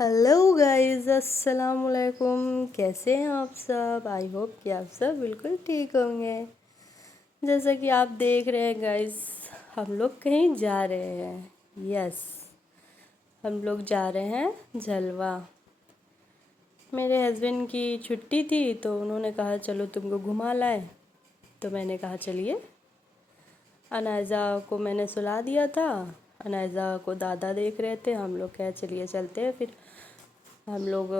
Hello guys, अस्सलाम वालेकुम। कैसे हैं आप सब? आई होप कि आप सब बिल्कुल ठीक होंगे। जैसा कि आप देख रहे हैं गाइस, हम लोग कहीं जा रहे हैं। यस, हम लोग जा रहे हैं झलवा। मेरे हस्बैंड की छुट्टी थी तो उन्होंने कहा चलो तुमको घुमा लाए। तो मैंने कहा चलिए। अनायज़ा को मैंने सुला दिया था। अनायज़ा को दादा देख रहे थे। हम लोग कहे चलिए चलते हैं। फिर हम लोग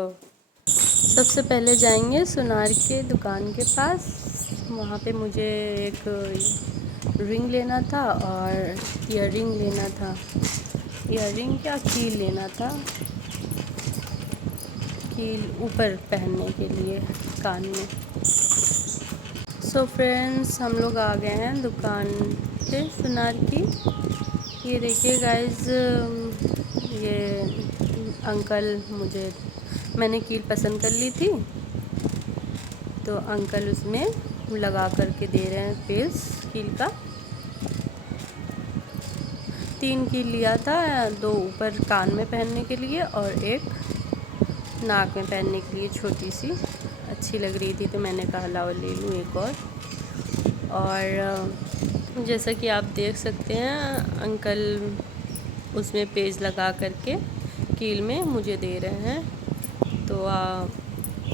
सबसे पहले जाएंगे सुनार के दुकान के पास। वहाँ पे मुझे एक रिंग लेना था और ईयररिंग लेना था। ईयररिंग क्या, कील लेना था। कील ऊपर पहनने के लिए कान में। सो फ्रेंड्स, हम लोग आ गए हैं दुकान पे सुनार की। ये देखिए गाइस, ये अंकल मैंने कील पसंद कर ली थी तो अंकल उसमें लगा करके दे रहे हैं पेस्ट कील का। 3 कील लिया था, 2 ऊपर कान में पहनने के लिए और एक नाक में पहनने के लिए। छोटी सी अच्छी लग रही थी तो मैंने कहा लाओ ले लूँ एक और जैसा कि आप देख सकते हैं अंकल उसमें पेज लगा करके कील में मुझे दे रहे हैं। तो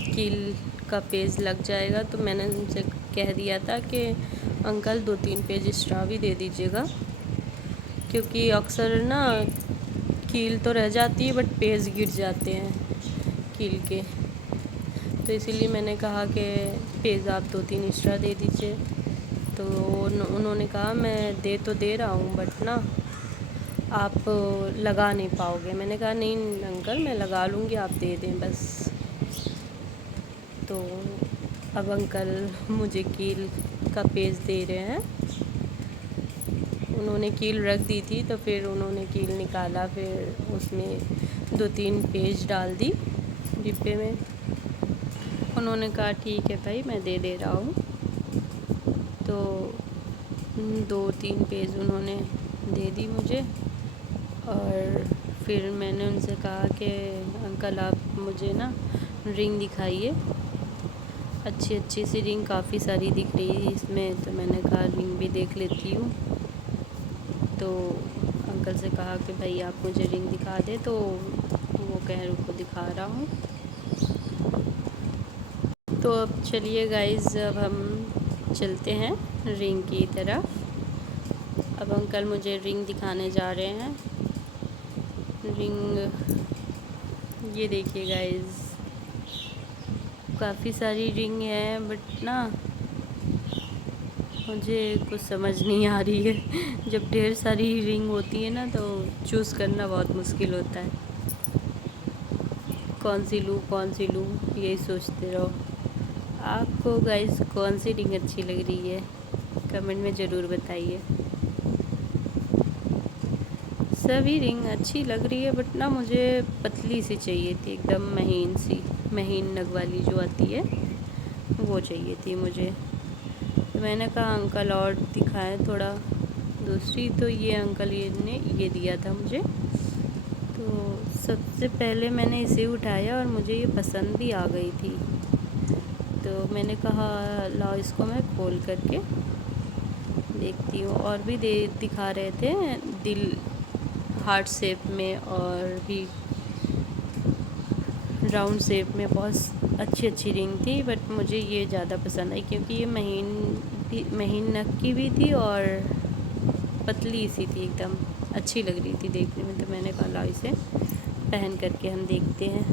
कील का पेज लग जाएगा तो मैंने उनसे कह दिया था कि अंकल 2-3 पेज एक्स्ट्रा भी दे दीजिएगा, क्योंकि अक्सर ना कील तो रह जाती है बट पेज गिर जाते हैं कील के। तो इसीलिए मैंने कहा कि पेज आप 2-3 एक्स्ट्रा दे दीजिए। तो उन्होंने कहा मैं दे तो दे रहा हूँ बट ना आप लगा नहीं पाओगे। मैंने कहा नहीं अंकल, मैं लगा लूँगी, आप दे दें बस। तो अब अंकल मुझे कील का पेज दे रहे हैं। उन्होंने कील रख दी थी तो फिर उन्होंने कील निकाला, फिर उसमें 2-3 पेज डाल दी डिब्बे में। उन्होंने कहा ठीक है भाई, मैं दे दे रहा हूँ। तो 2-3 पेज उन्होंने दे दी मुझे और फिर मैंने उनसे कहा कि अंकल आप मुझे ना रिंग दिखाइए। अच्छी सी रिंग काफ़ी सारी दिख रही है इसमें, तो मैंने कहा रिंग भी देख लेती हूँ। तो अंकल से कहा कि भाई आप मुझे रिंग दिखा दे, तो वो कह रुको दिखा रहा हूँ। तो अब चलिए गाइस, अब हम चलते हैं रिंग की तरफ। अब अंकल मुझे रिंग दिखाने जा रहे हैं। रिंग ये देखिए गाइस, काफ़ी सारी रिंग है बट ना मुझे कुछ समझ नहीं आ रही है। जब ढेर सारी रिंग होती है ना तो चूज़ करना बहुत मुश्किल होता है। कौन सी लूँ यही सोचते रहो। आपको गाइस कौन सी रिंग अच्छी लग रही है कमेंट में ज़रूर बताइए। सभी रिंग अच्छी लग रही है बट ना मुझे पतली सी चाहिए थी, एकदम महीन नग वाली जो आती है वो चाहिए थी मुझे। तो मैंने कहा अंकल और दिखाएं थोड़ा दूसरी। तो ये अंकल ने ये दिया था मुझे। तो सबसे पहले मैंने इसे उठाया और मुझे ये पसंद भी आ गई थी। तो मैंने कहा लाओ इसको मैं खोल करके देखती हूँ। और भी दिखा रहे थे दिल हार्ट शेप में और भी राउंड शेप में, बहुत अच्छी रिंग थी बट मुझे ये ज़्यादा पसंद आई क्योंकि ये महीन नग की भी थी और पतली सी थी, एकदम अच्छी लग रही थी देखने में। तो मैंने कहा लाओ इसे पहन करके हम देखते हैं।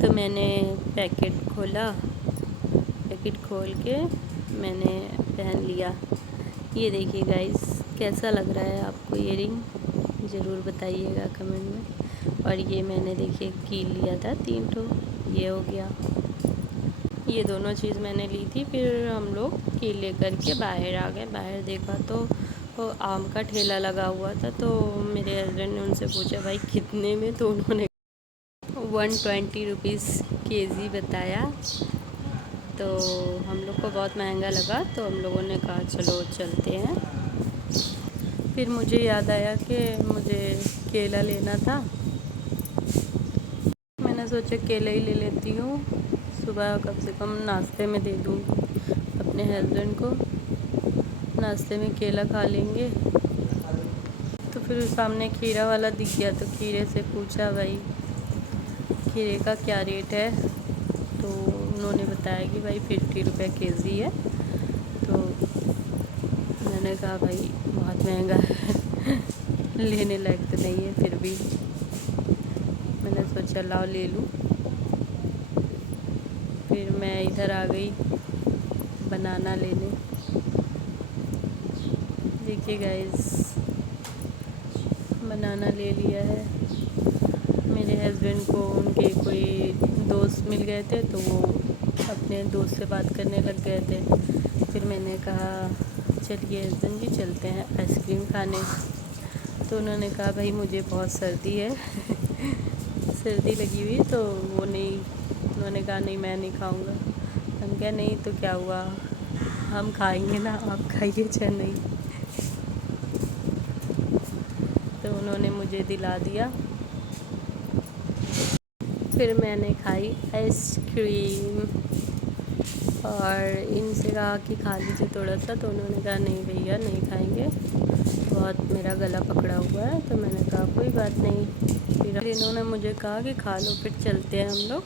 तो मैंने पैकेट खोल के मैंने पहन लिया। ये देखिए गाइस, कैसा लग रहा है आपको ये रिंग, ज़रूर बताइएगा कमेंट में। और ये मैंने देखिए कील लिया था 3 ठो, ये हो गया। ये दोनों चीज़ मैंने ली थी। फिर हम लोग कील लेकर के बाहर आ गए। बाहर देखा तो आम का ठेला लगा हुआ था। तो मेरे हस्बैंड ने उनसे पूछा भाई कितने में, तो उन्होंने 120 रुपीज़ केजी बताया। तो हम लोग को बहुत महंगा लगा तो हम लोगों ने कहा चलो चलते हैं। फिर मुझे याद आया कि मुझे केला लेना था। सोचा केले ही ले लेती हूँ, सुबह कम से कम नाश्ते में दे दूँगी अपने हस्बैंड को, नाश्ते में केला खा लेंगे। तो फिर सामने खीरा वाला दिख गया तो खीरे से पूछा भाई खीरे का क्या रेट है, तो उन्होंने बताया कि भाई 50 रुपये केजी है। तो मैंने कहा भाई बहुत महंगा है लेने लायक तो नहीं है, फिर भी मैंने सोचा लाओ ले लूँ। फिर मैं इधर आ गई बनाना लेने। देखिए गाइस बनाना ले लिया है। मेरे हस्बैंड को उनके कोई दोस्त मिल गए थे तो वो अपने दोस्त से बात करने लग गए थे। फिर मैंने कहा चलिए हस्बैंड जी चलते हैं आइसक्रीम खाने। तो उन्होंने कहा भाई मुझे बहुत सर्दी है सर्दी लगी हुई, तो वो नहीं, उन्होंने कहा नहीं मैं नहीं खाऊंगा। हम क्या नहीं तो क्या हुआ, हम खाएंगे ना, आप खाइए चाहे नहीं। तो उन्होंने मुझे दिला दिया। फिर मैंने खाई आइसक्रीम और इनसे कहा कि खा लीजिए थोड़ा सा, तो उन्होंने कहा नहीं भैया नहीं खाएंगे, बहुत मेरा गला पकड़ा हुआ है। तो मैंने कहा कोई बात नहीं। फिर इन्होंने मुझे कहा कि खा लो, फिर चलते हैं हम लोग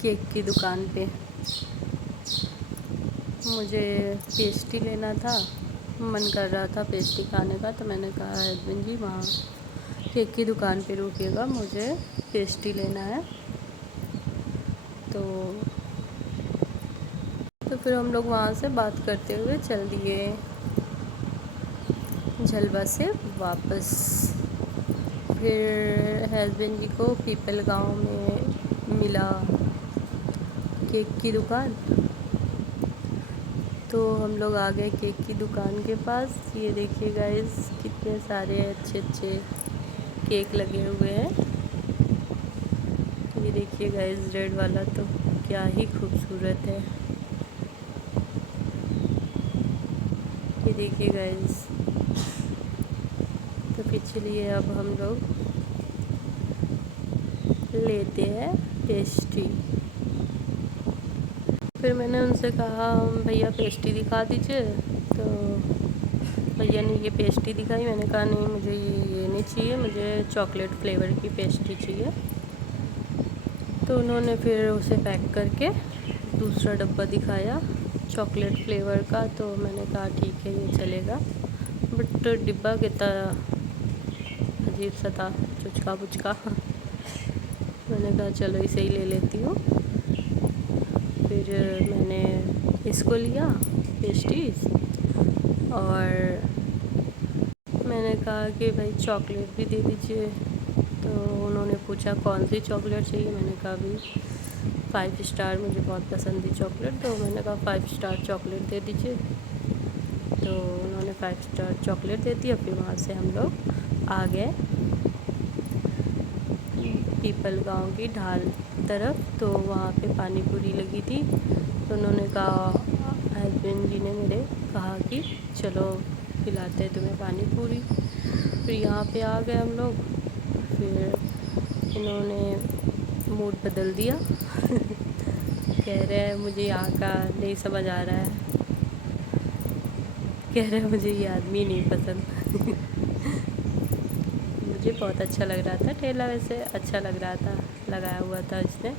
केक की दुकान पे। मुझे पेस्ट्री लेना था, मन कर रहा था पेस्ट्री खाने का, तो मैंने कहा हस्बैंड जी वहाँ केक की दुकान पे रुकिएगा, मुझे पेस्ट्री लेना है। तो फिर हम लोग वहाँ से बात करते हुए चल दिए झलवा से वापस। फिर हस्बैंड जी को पीपल गांव में मिला केक की दुकान, तो हम लोग आ गए केक की दुकान के पास। ये देखिए गाइस कितने सारे अच्छे अच्छे केक लगे हुए हैं। ये देखिए गाइस रेड वाला तो क्या ही खूबसूरत है। ये देखिए गाइस। तो फिर चलिए अब हम लोग लेते हैं पेस्ट्री। फिर मैंने उनसे कहा भैया पेस्ट्री दिखा दीजिए, तो भैया ने ये पेस्ट्री दिखाई। मैंने कहा नहीं मुझे ये नहीं चाहिए, मुझे चॉकलेट फ्लेवर की पेस्ट्री चाहिए। तो उन्होंने फिर उसे पैक करके दूसरा डब्बा दिखाया चॉकलेट फ्लेवर का। तो मैंने कहा ठीक है ये चलेगा, बट डिब्बा कितना अजीब सा था, चुचका पुचका। मैंने कहा चलो इसे ही ले लेती हूँ। फिर मैंने इसको लिया पेस्ट्रीज, और मैंने कहा कि भाई चॉकलेट भी दे दीजिए। तो उन्होंने पूछा कौन सी चॉकलेट चाहिए। मैंने कहा भाई 5 स्टार मुझे बहुत पसंद थी चॉकलेट, तो मैंने कहा 5 स्टार चॉकलेट दे दीजिए। तो उन्होंने 5 स्टार चॉकलेट दे दिया। फिर वहाँ से हम लोग आ गए पीपल गांव की ढाल तरफ। तो वहाँ पे पानी पूरी लगी थी, तो उन्होंने कहा हस्बैंड जी ने मेरे कहा कि चलो खिलाते हैं तुम्हें पानी पूरी। फिर यहाँ पे आ गए हम लोग। फिर इन्होंने मूड बदल दिया कह रहे हैं मुझे यहाँ का नहीं समझ आ रहा है, कह रहे हैं मुझे ये आदमी नहीं पसंद मुझे बहुत अच्छा लग रहा था ठेला, वैसे अच्छा लग रहा था, लगाया हुआ था इसने।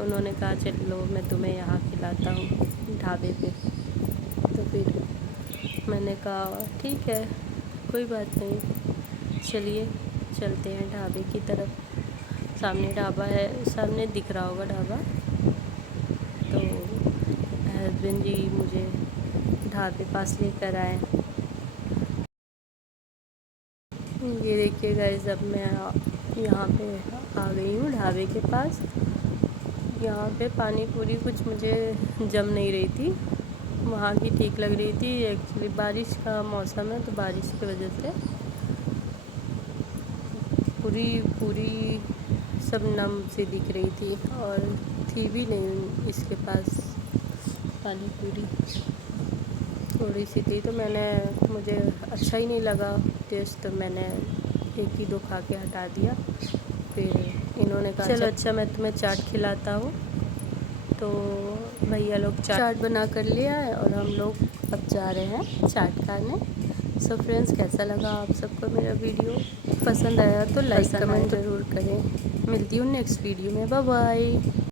उन्होंने कहा चलो मैं तुम्हें यहाँ खिलाता हूँ ढाबे पे। तो फिर मैंने कहा ठीक है कोई बात नहीं, चलिए चलते हैं ढाबे की तरफ। सामने ढाबा है, सामने दिख रहा होगा ढाबा। तो हस्बैंड जी मुझे ढाबे पास लेकर आए। ये देखिए गाइस अब मैं यहाँ पे आ गई हूँ ढाबे के पास। यहाँ पे पानी पूरी कुछ मुझे जम नहीं रही थी, वहाँ की ठीक लग रही थी। एक्चुअली बारिश का मौसम है, तो बारिश की वजह से पूरी पूरी सब नम सी दिख रही थी, और थी भी नहीं इसके पास पानी पूरी, थोड़ी सी थी। तो मुझे अच्छा ही नहीं लगा टेस्ट, तो मैंने एक ही दो खा के हटा दिया। फिर इन्होंने कहा चलो अच्छा मैं तुम्हें चाट खिलाता हूँ। तो भैया लोग चाट बना कर ले आए और हम लोग अब जा रहे हैं चाट खाने। सो फ्रेंड्स, कैसा लगा आप सबको मेरा वीडियो? पसंद आया तो लाइक कमेंट ज़रूर करें। मिलती हूँ नेक्स्ट वीडियो में। Bye bye.